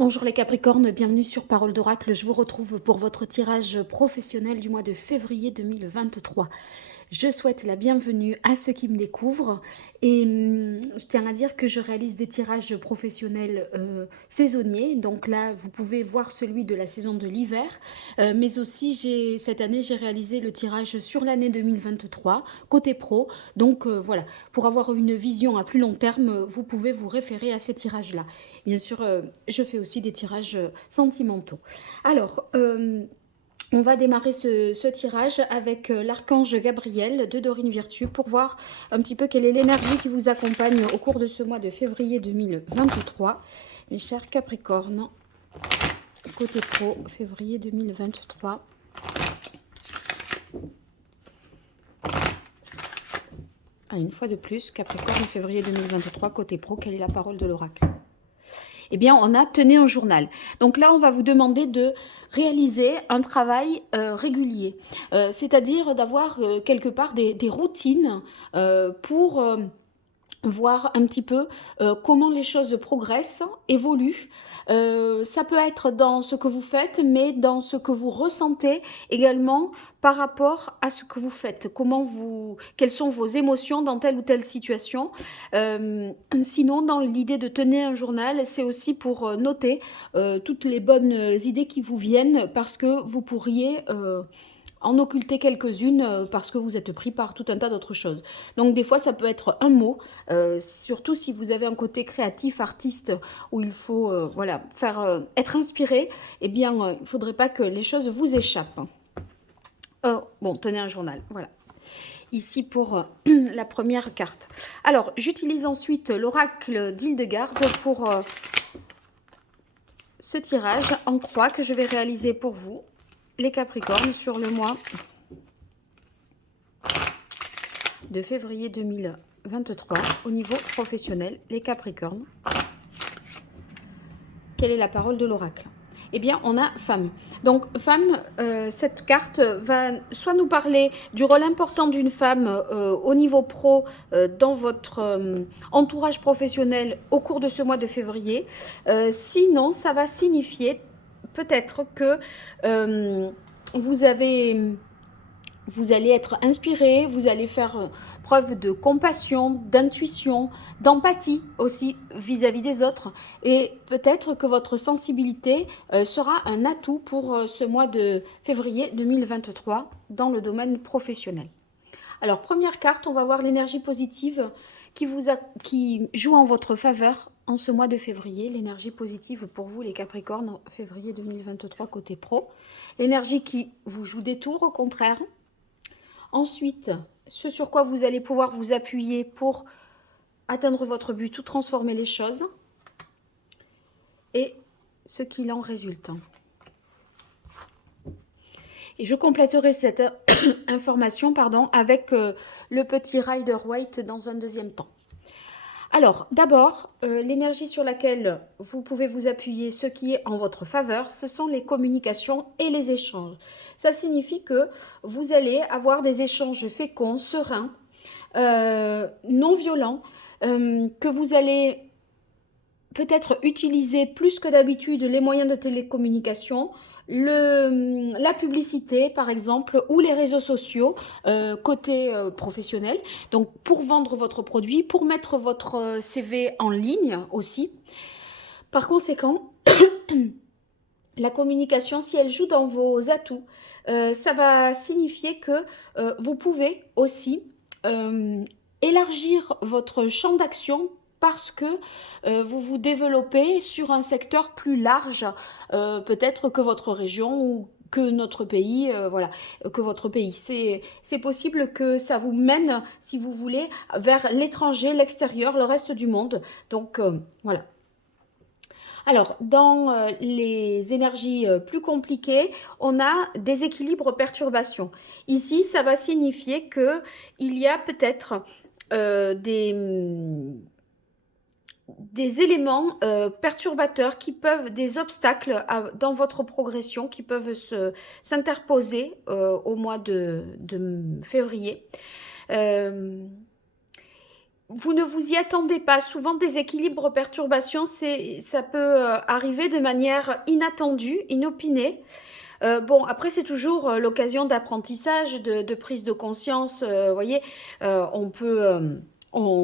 Bonjour les Capricornes, bienvenue sur Parole d'Oracle. Je vous retrouve pour votre tirage professionnel du mois de février 2023. Je souhaite la bienvenue à ceux qui me découvrent et je tiens à dire que je réalise des tirages professionnels saisonniers. Donc là, vous pouvez voir celui de la saison de l'hiver, mais aussi cette année, j'ai réalisé le tirage sur l'année 2023 côté pro. Donc voilà, pour avoir une vision à plus long terme, vous pouvez vous référer à ces tirages-là. Bien sûr, je fais aussi des tirages sentimentaux. Alors, on va démarrer ce tirage avec l'archange Gabriel de Dorine Virtue pour voir un petit peu quelle est l'énergie qui vous accompagne au cours de ce mois de février 2023. Mes chers Capricornes, côté pro, février 2023. Une fois de plus, Capricorne, février 2023, côté pro, quelle est la parole de l'oracle? Eh bien, on a tenu un journal. Donc là, on va vous demander de réaliser un travail régulier, c'est-à-dire d'avoir quelque part des routines pour voir un petit peu comment les choses progressent, évoluent. Ça peut être dans ce que vous faites, mais dans ce que vous ressentez également par rapport à ce que vous faites. Quelles sont vos émotions dans telle ou telle situation. Sinon, dans l'idée de tenir un journal, c'est aussi pour noter toutes les bonnes idées qui vous viennent parce que vous pourriez en occulter quelques-unes parce que vous êtes pris par tout un tas d'autres choses. Donc des fois, ça peut être un mot, surtout si vous avez un côté créatif, artiste, où il faut voilà, être inspiré, eh bien, il ne faudrait pas que les choses vous échappent. Bon, tenez un journal, voilà. Ici pour la première carte. Alors, j'utilise ensuite l'oracle d'Hildegarde pour ce tirage en croix que je vais réaliser pour vous, les Capricornes, sur le mois de février 2023 au niveau professionnel, les Capricornes. Quelle est la parole de l'oracle? Eh bien, on a femme. Donc, femme, cette carte va soit nous parler du rôle important d'une femme au niveau pro dans votre entourage professionnel au cours de ce mois de février. Sinon, ça va signifier peut-être que vous allez être inspiré, vous allez faire preuve de compassion, d'intuition, d'empathie aussi vis-à-vis des autres. Et peut-être que votre sensibilité sera un atout pour ce mois de février 2023 dans le domaine professionnel. Alors, première carte, on va voir l'énergie positive qui joue en votre faveur en ce mois de février. L'énergie positive pour vous, les Capricornes, février 2023 côté pro. L'énergie qui vous joue des tours, au contraire. Ensuite, ce sur quoi vous allez pouvoir vous appuyer pour atteindre votre but ou transformer les choses. Et ce qu'il en résulte. Et je compléterai cette information avec le petit Rider Waite dans un deuxième temps. Alors, d'abord, l'énergie sur laquelle vous pouvez vous appuyer, ce qui est en votre faveur, ce sont les communications et les échanges. Ça signifie que vous allez avoir des échanges féconds, sereins, non violents, que vous allez peut-être utiliser plus que d'habitude les moyens de télécommunication, la publicité par exemple ou les réseaux sociaux côté professionnel, donc pour vendre votre produit, pour mettre votre CV en ligne aussi. Par conséquent, la communication, si elle joue dans vos atouts, ça va signifier que vous pouvez aussi élargir votre champ d'action parce que vous vous développez sur un secteur plus large, peut-être que votre région ou que notre pays, que votre pays. C'est possible que ça vous mène, si vous voulez, vers l'étranger, l'extérieur, le reste du monde. Donc, voilà. Alors, dans les énergies plus compliquées, on a des équilibres perturbations. Ici, ça va signifier qu'il y a peut-être des éléments perturbateurs des obstacles dans votre progression qui peuvent s'interposer au mois de février. vous ne vous y attendez pas. Souvent, déséquilibre, perturbation, ça peut arriver de manière inattendue, inopinée. Bon, après, c'est toujours l'occasion d'apprentissage, de prise de conscience. Vous voyez, on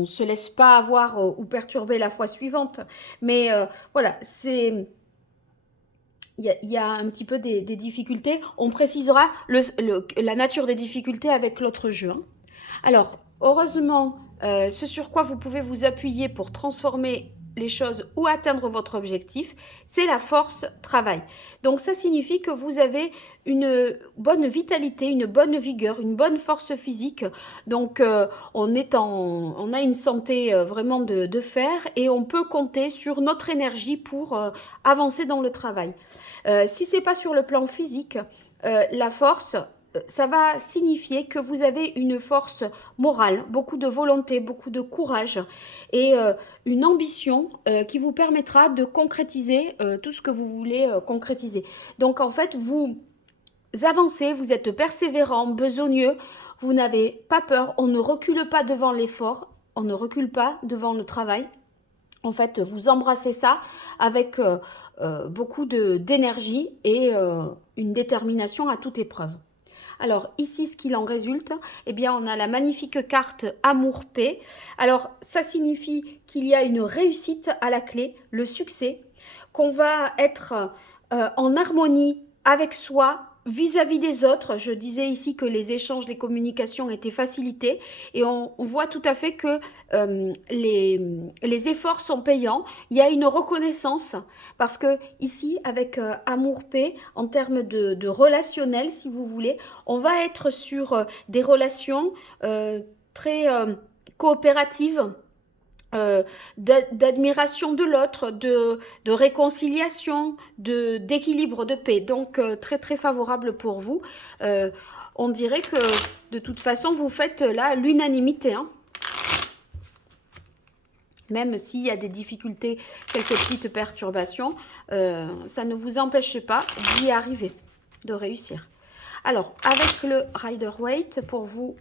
ne se laisse pas avoir ou perturber la fois suivante. Mais voilà, il y a un petit peu des difficultés. On précisera la nature des difficultés avec l'autre jeu, hein. Alors, heureusement, ce sur quoi vous pouvez vous appuyer pour transformer les choses ou atteindre votre objectif, c'est la force travail. Donc, ça signifie que vous avez une bonne vitalité, une bonne vigueur, une bonne force physique. Donc, on a une santé vraiment de fer et on peut compter sur notre énergie pour avancer dans le travail. Si ce n'est pas sur le plan physique, la force, ça va signifier que vous avez une force morale, beaucoup de volonté, beaucoup de courage et une ambition qui vous permettra de concrétiser tout ce que vous voulez concrétiser. Donc en fait, vous avancez, vous êtes persévérant, besogneux, vous n'avez pas peur, on ne recule pas devant l'effort, on ne recule pas devant le travail. En fait, vous embrassez ça avec beaucoup d'énergie et une détermination à toute épreuve. Alors ici, ce qu'il en résulte, eh bien, on a la magnifique carte Amour-Paix. Alors, ça signifie qu'il y a une réussite à la clé, le succès, qu'on va être en harmonie avec soi, vis-à-vis des autres. Je disais ici que les échanges, les communications étaient facilités et on voit tout à fait que les efforts sont payants. Il y a une reconnaissance parce que ici, avec Amour-Paix, en termes de relationnel, si vous voulez, on va être sur des relations très coopératives, d'admiration de l'autre, de réconciliation, d'équilibre, de paix. Donc, très, très favorable pour vous. On dirait que, de toute façon, vous faites là l'unanimité, hein. Même s'il y a des difficultés, quelques petites perturbations, ça ne vous empêche pas d'y arriver, de réussir. Alors, avec le Rider-Waite, pour vous,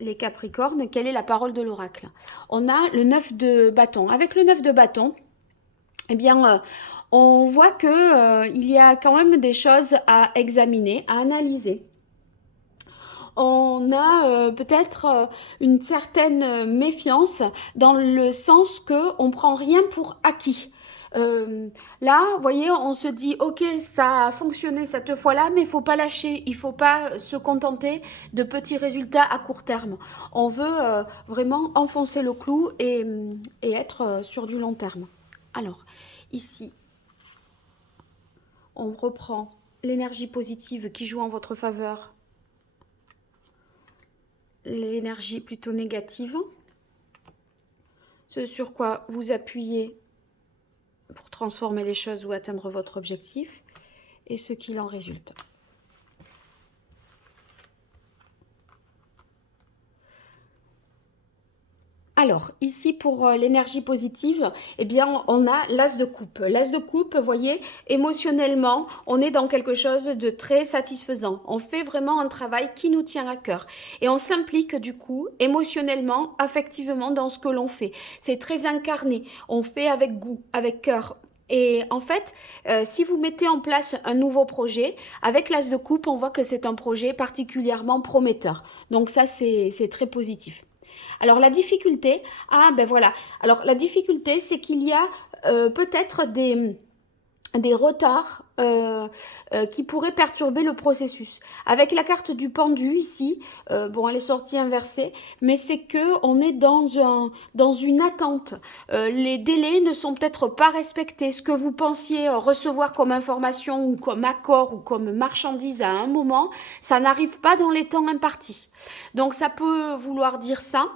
les Capricornes, quelle est la parole de l'oracle? On a le 9 de bâton. Avec le 9 de bâton, eh bien, on voit que il y a quand même des choses à examiner, à analyser. On a peut-être une certaine méfiance dans le sens qu'on ne prend rien pour acquis. Là, vous voyez, on se dit, ok, ça a fonctionné cette fois-là, mais il ne faut pas lâcher, il ne faut pas se contenter de petits résultats à court terme. On veut vraiment enfoncer le clou et être sur du long terme. Alors, ici, on reprend l'énergie positive qui joue en votre faveur, l'énergie plutôt négative, ce sur quoi vous appuyez pour transformer les choses ou atteindre votre objectif, et ce qu'il en résulte. Alors, ici, pour l'énergie positive, eh bien, on a l'as de coupe. L'as de coupe, vous voyez, émotionnellement, on est dans quelque chose de très satisfaisant. On fait vraiment un travail qui nous tient à cœur. Et on s'implique, du coup, émotionnellement, affectivement, dans ce que l'on fait. C'est très incarné. On fait avec goût, avec cœur. Et en fait, si vous mettez en place un nouveau projet, avec l'as de coupe, on voit que c'est un projet particulièrement prometteur. Donc ça, c'est très positif. Alors la difficulté, ben voilà. Alors la difficulté, c'est qu'il y a peut-être des retards qui pourraient perturber le processus. Avec la carte du pendu ici, bon, elle est sortie inversée, mais c'est que on est dans une attente. Les délais ne sont peut-être pas respectés. Ce que vous pensiez recevoir comme information ou comme accord ou comme marchandise à un moment, ça n'arrive pas dans les temps impartis. Donc ça peut vouloir dire ça.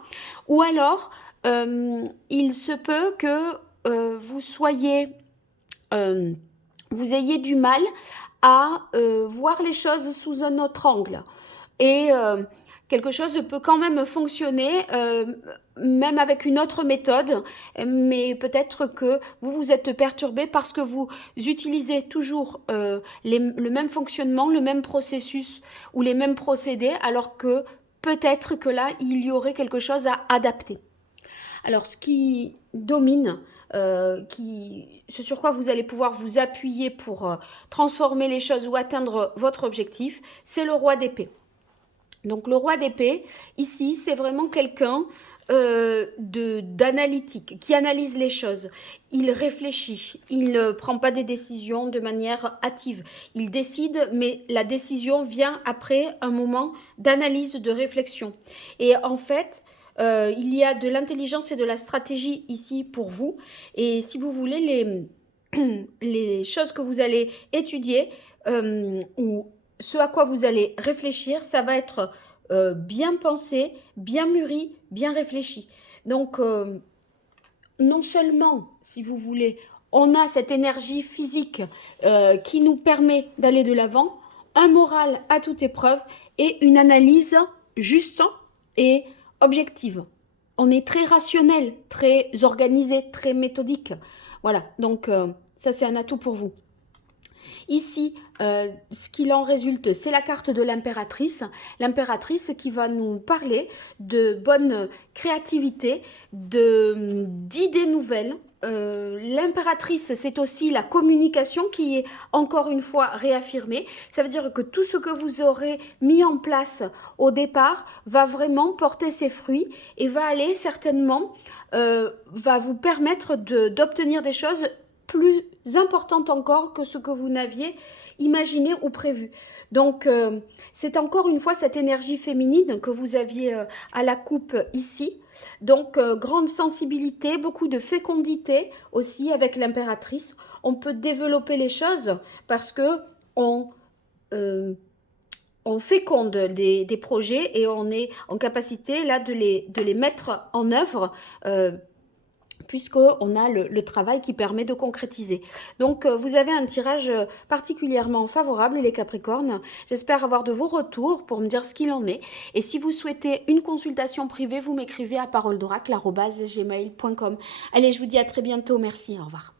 Ou alors, il se peut que vous soyez... vous ayez du mal à voir les choses sous un autre angle. Et quelque chose peut quand même fonctionner, même avec une autre méthode, mais peut-être que vous vous êtes perturbé parce que vous utilisez toujours le même fonctionnement, le même processus ou les mêmes procédés, alors que peut-être que là, il y aurait quelque chose à adapter. Alors, ce qui domine, ce sur quoi vous allez pouvoir vous appuyer pour transformer les choses ou atteindre votre objectif, c'est le roi d'épée. Donc, le roi d'épée, ici, c'est vraiment quelqu'un d'analytique, qui analyse les choses. Il réfléchit, il ne prend pas des décisions de manière hâtive. Il décide, mais la décision vient après un moment d'analyse, de réflexion. Et en fait, il y a de l'intelligence et de la stratégie ici pour vous. Et si vous voulez, les choses que vous allez étudier ou ce à quoi vous allez réfléchir, ça va être bien pensé, bien mûri, bien réfléchi. Donc, non seulement, si vous voulez, on a cette énergie physique qui nous permet d'aller de l'avant, un moral à toute épreuve et une analyse juste et objective. On est très rationnel, très organisé, très méthodique. Voilà, donc ça c'est un atout pour vous. Ici, ce qu'il en résulte, c'est la carte de l'impératrice. L'impératrice qui va nous parler de bonne créativité, d'idées nouvelles. L'impératrice, c'est aussi la communication qui est encore une fois réaffirmée. Ça veut dire que tout ce que vous aurez mis en place au départ va vraiment porter ses fruits et va aller certainement, va vous permettre d'obtenir des choses plus importante encore que ce que vous n'aviez imaginé ou prévu. Donc, c'est encore une fois cette énergie féminine que vous aviez à la coupe ici. Donc, grande sensibilité, beaucoup de fécondité aussi avec l'impératrice. On peut développer les choses parce que on féconde des projets et on est en capacité là de les mettre en œuvre puisqu'on a le travail qui permet de concrétiser. Donc, vous avez un tirage particulièrement favorable, les Capricornes. J'espère avoir de vos retours pour me dire ce qu'il en est. Et si vous souhaitez une consultation privée, vous m'écrivez à paroledoracle@gmail.com. Allez, je vous dis à très bientôt. Merci, au revoir.